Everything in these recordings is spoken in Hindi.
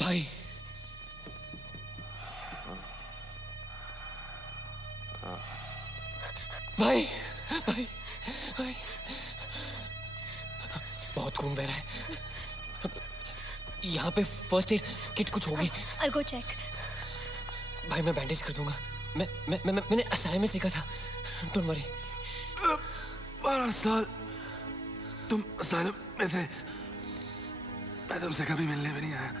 भाई भाई भाई भाई बहुत खून बह रहा है। यहाँ पे फर्स्ट एड किट कुछ होगी। I'll go check. भाई मैं बैंडेज कर दूंगा। मैंने असाइलम में सीखा था। Don't worry. 12 साल तुम असाइलम में थे, मैं तुमसे कभी मिलने भी नहीं आया।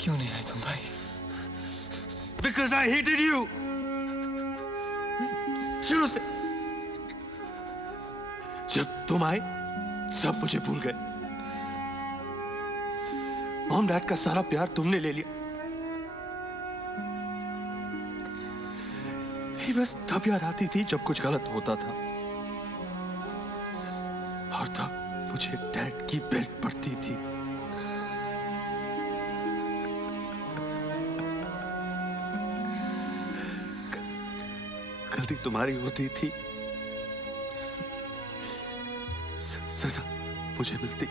क्यों नहीं आए तुम भाई? Because I hated you. शुरू से जब तुम आए सब मुझे भूल गए। मॉम डैड का सारा प्यार तुमने ले लिया। मेरी बस तब याद आती थी जब कुछ गलत होता था, और तब मुझे डैड की बेल्ट पड़ती थी। गलती तुम्हारी होती थी, सजा मुझे मिलती।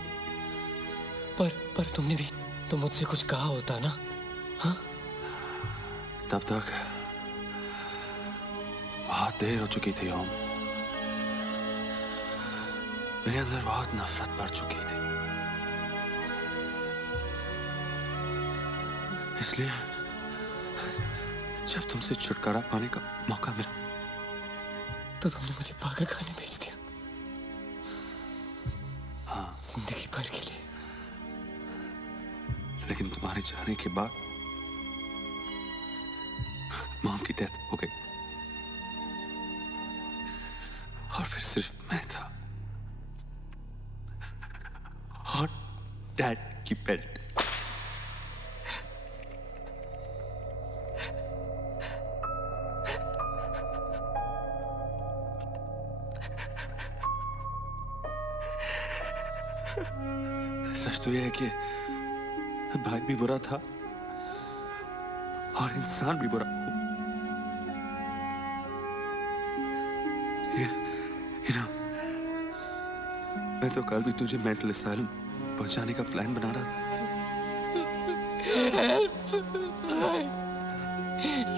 पर तुमने भी तो मुझसे कुछ कहा होता ना? हाँ? तब तक बहुत देर हो चुकी थी ओम। मेरे अंदर बहुत नफरत भर चुकी थी, इसलिए जब तुमसे छुटकारा पाने का मौका मिला तो तुमने मुझे पागल खाने भेज दिया। हाँ, जिंदगी भर के लिए। लेकिन तुम्हारे जाने के बाद मॉम की डेथ हो गई, और फिर सिर्फ मैं था और डैड की बेल्ट। सच तो यह है कि भाई भी बुरा था और इंसान भी बुरा। You know, मैं तो कल भी तुझे मेंटल असाइलम पहुंचाने का प्लान बना रहा था।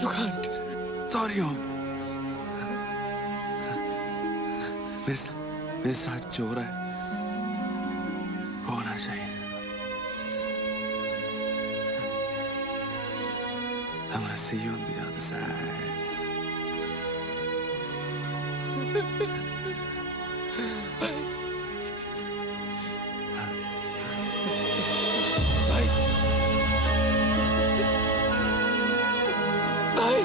You can't. Sorry ओम। मेरे साथ जो हो रहा है वो होना चाहिए। I'm gonna see you on the other side. भाई भाई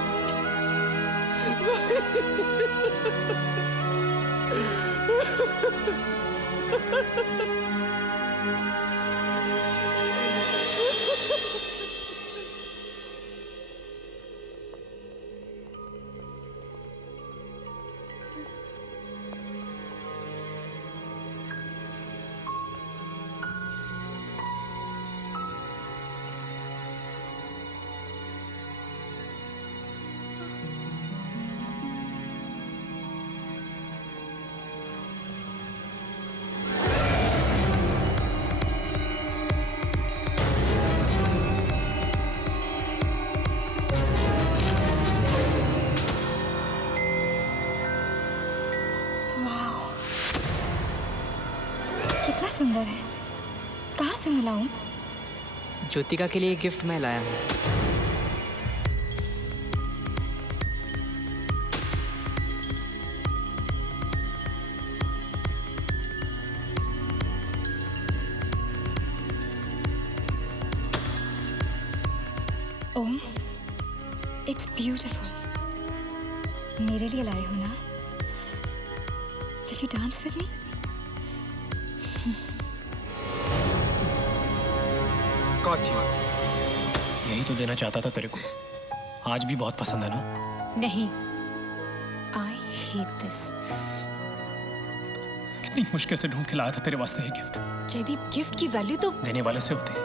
कितना सुंदर है। कहाँ से मिला हूँ? ज्योतिका के लिए गिफ्ट मैं लाया हूँ। ओम, इट्स ब्यूटिफुल। मेरे लिए लाए हो ना? Will you dance with me? Got you. यही तो देना चाहता था तेरे को। आज भी बहुत पसंद है ना? नहीं, I hate this. कितनी मुश्किल से ढूंढ के लाया था तेरे वास्ते ये गिफ्ट। जयदीप, गिफ्ट की वैल्यू तो देने वाले से होती है,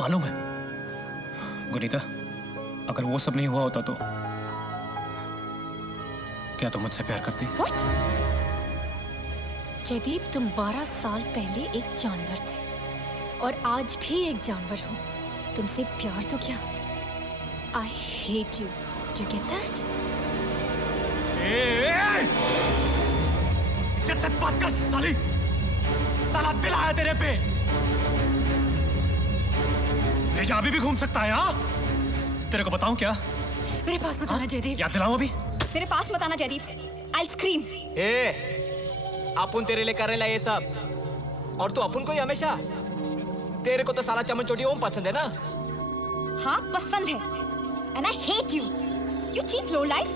मालूम है? गुनीता, अगर वो सब नहीं हुआ होता तो क्या तुम मुझसे प्यार करती? What? जयदीप, तुम 12 साल पहले एक जानवर थे और आज भी एक जानवर हो। तुमसे प्यार तो क्या, आई hate you. Do get that? इज्जत से बात कर साली। साला दिल आया तेरे पे। भेजा अभी भी घूम सकता है। हाँ, तेरे को बताऊं क्या? मेरे पास मत आना जयदीप। याद दिलाऊं अभी? मेरे पास मत आना जयदीप। आई स्क्रीम। अपन तेरे लिए कर रहे ये सब और तू अपन को ही हमेशा। तेरे को तो साला चमन चोटी ओम पसंद है ना? हाँ पसंद है। And I hate you, you cheap low life.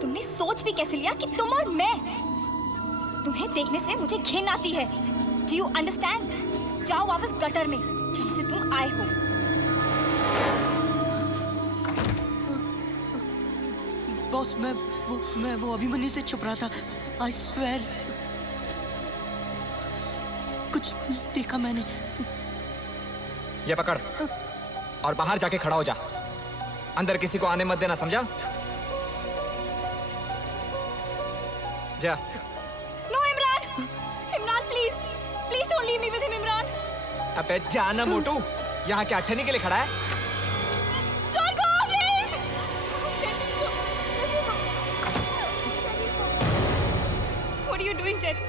तुमने सोच भी कैसे लिया कि तुम और मैं? तुम्हें देखने से मुझे घिन आती है। Do you understand? जाओ वापस गटर में जहाँ से तुम आए हो। बॉस, मैं वो अभिमन्यु से छुप रहा था। आई स्वेयर कुछ नहीं देखा मैंने। ये पकड़ और बाहर जाके खड़ा हो जा। अंदर किसी को आने मत देना, समझा? जा। No Imran, Imran please, please don't leave me with him Imran. अबे जाना मोटू, यहाँ क्या अठन्नी के लिए खड़ा है? Don't go, please. What are you doing, Jaydeep?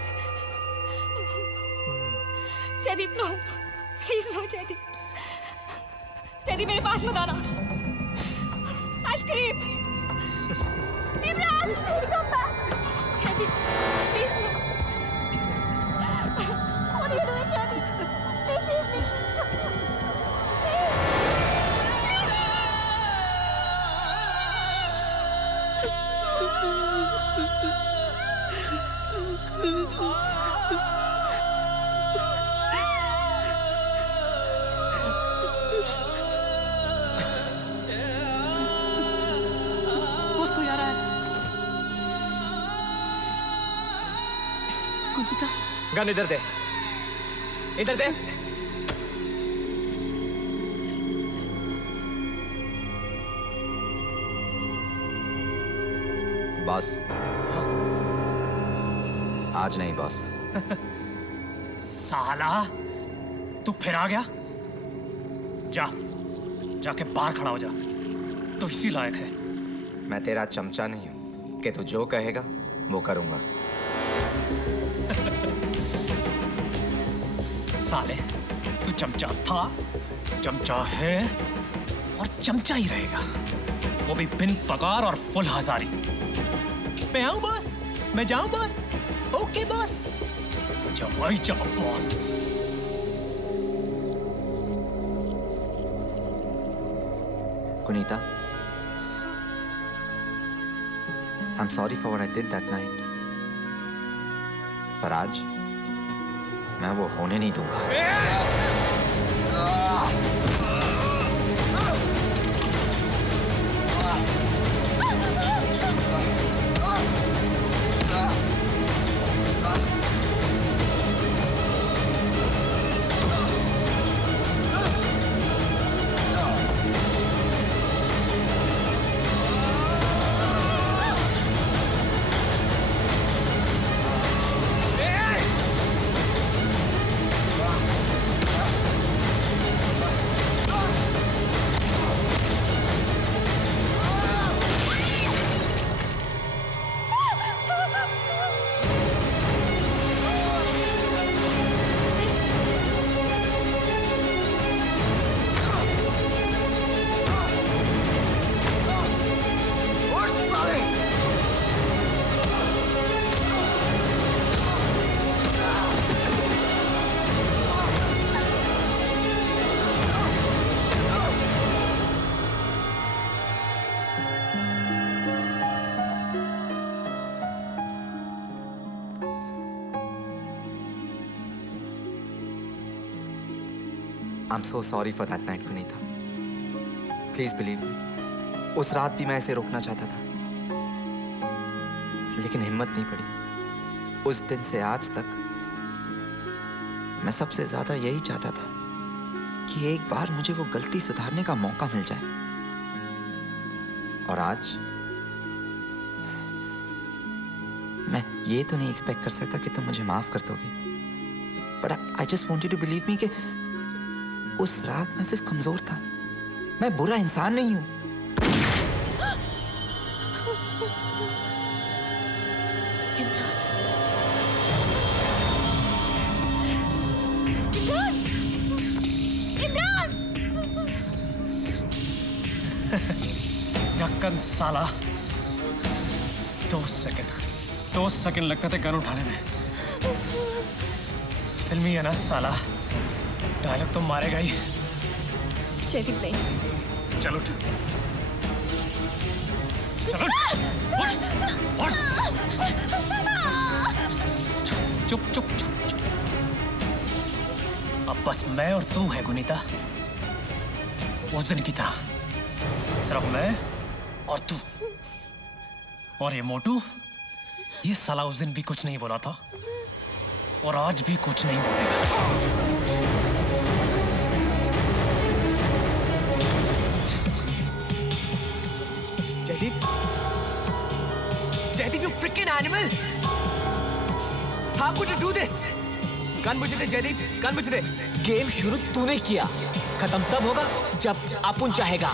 Jaydeep, no. Please no, Jaydeep. Jaydeep, मेरे पास मत आना। I'll scream. Imran, please come back. Jaydeep, please no. What are you doing, Jaydeep? Please leave me. Boss कोई आ रहा है। कुंदिता, गन इधर दे, इधर दे। बॉस, आज नहीं बॉस। साला तू फिर आ गया। जाके बाहर खड़ा हो जा। तू इसी लायक है। मैं तेरा चमचा नहीं हूं कि तू जो कहेगा वो करूंगा। साले तू चमचा था, चमचा है और चमचा ही रहेगा, वो भी बिन पगार और फुल हजारी। मैं आऊं बॉस, मैं जाऊं बॉस। ओके बॉस, तो जाओ आई जाओ boss. Kunita, I'm sorry for what I did that night. पर आज मैं वो होने नहीं दूंगा। I'm so sorry for that night, Kunita. Please believe me. उस रात भी मैं इसे रोकना चाहता था, लेकिन हिम्मत नहीं पड़ी। उस दिन से आज तक मैं सबसे ज्यादा यही चाहता था कि एक बार मुझे वो गलती सुधारने का मौका मिल जाए। और आज मैं ये तो नहीं एक्सपेक्ट कर सकता कि तुम मुझे माफ कर दोगे, but I just want you to believe me कि उस रात मैं सिर्फ कमजोर था, मैं बुरा इंसान नहीं हूं। ढक्कन साला। 2 सेकंड लगते थे गन उठाने में। फिल्मी है ना साला, डायलॉग तो मारेगा ही। जयदीप नहीं। चल उठ, चल उठ, उठ। चुप चुप चुप चुप। अब बस मैं और तू है गुनीता, उस दिन की तरह सिर्फ मैं और तू। और ये मोटू, ये साला उस दिन भी कुछ नहीं बोला था और आज भी कुछ नहीं बोलेगा। Jaydeep, Jaydeep, you freaking animal! How could you do this? Gun मुझे दे जयदीप, गन मुझे दे। गेम शुरू तूने किया, खत्म तब होगा जब अपुन चाहेगा।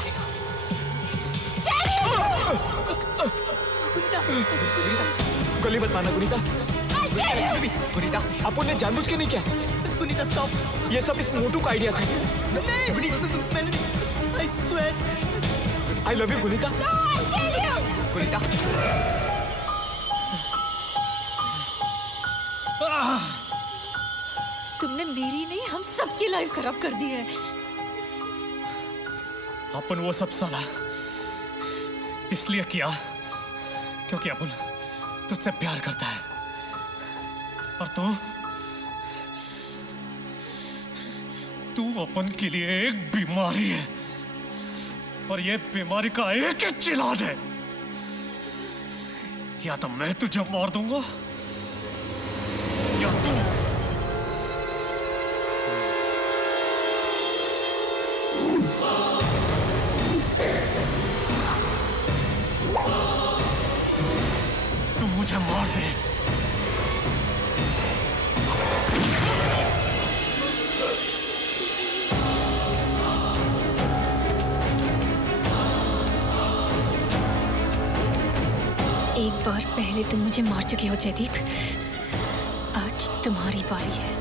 गोली मत मारना गुनीता। गुनीता, अपुन ने जानबूझ के नहीं किया। गुनीता स्टॉप। ये सब इस मोटू का आइडिया था। नहीं, मैंने I swear। I love you Gunita. Gunita, तुमने मेरी नहीं, हम सबकी लाइफ खराब कर दी है। अपन वो सब साला इसलिए किया क्योंकि अपन तुझसे प्यार करता है, और तू अपन के लिए एक बीमारी है, और ये बीमारी का एक ही इलाज है, या तो मैं तुझे मार दूंगा या तू। तू मुझे मार दे। एक बार पहले तुम मुझे मार चुके हो जयदीप, आज तुम्हारी बारी है।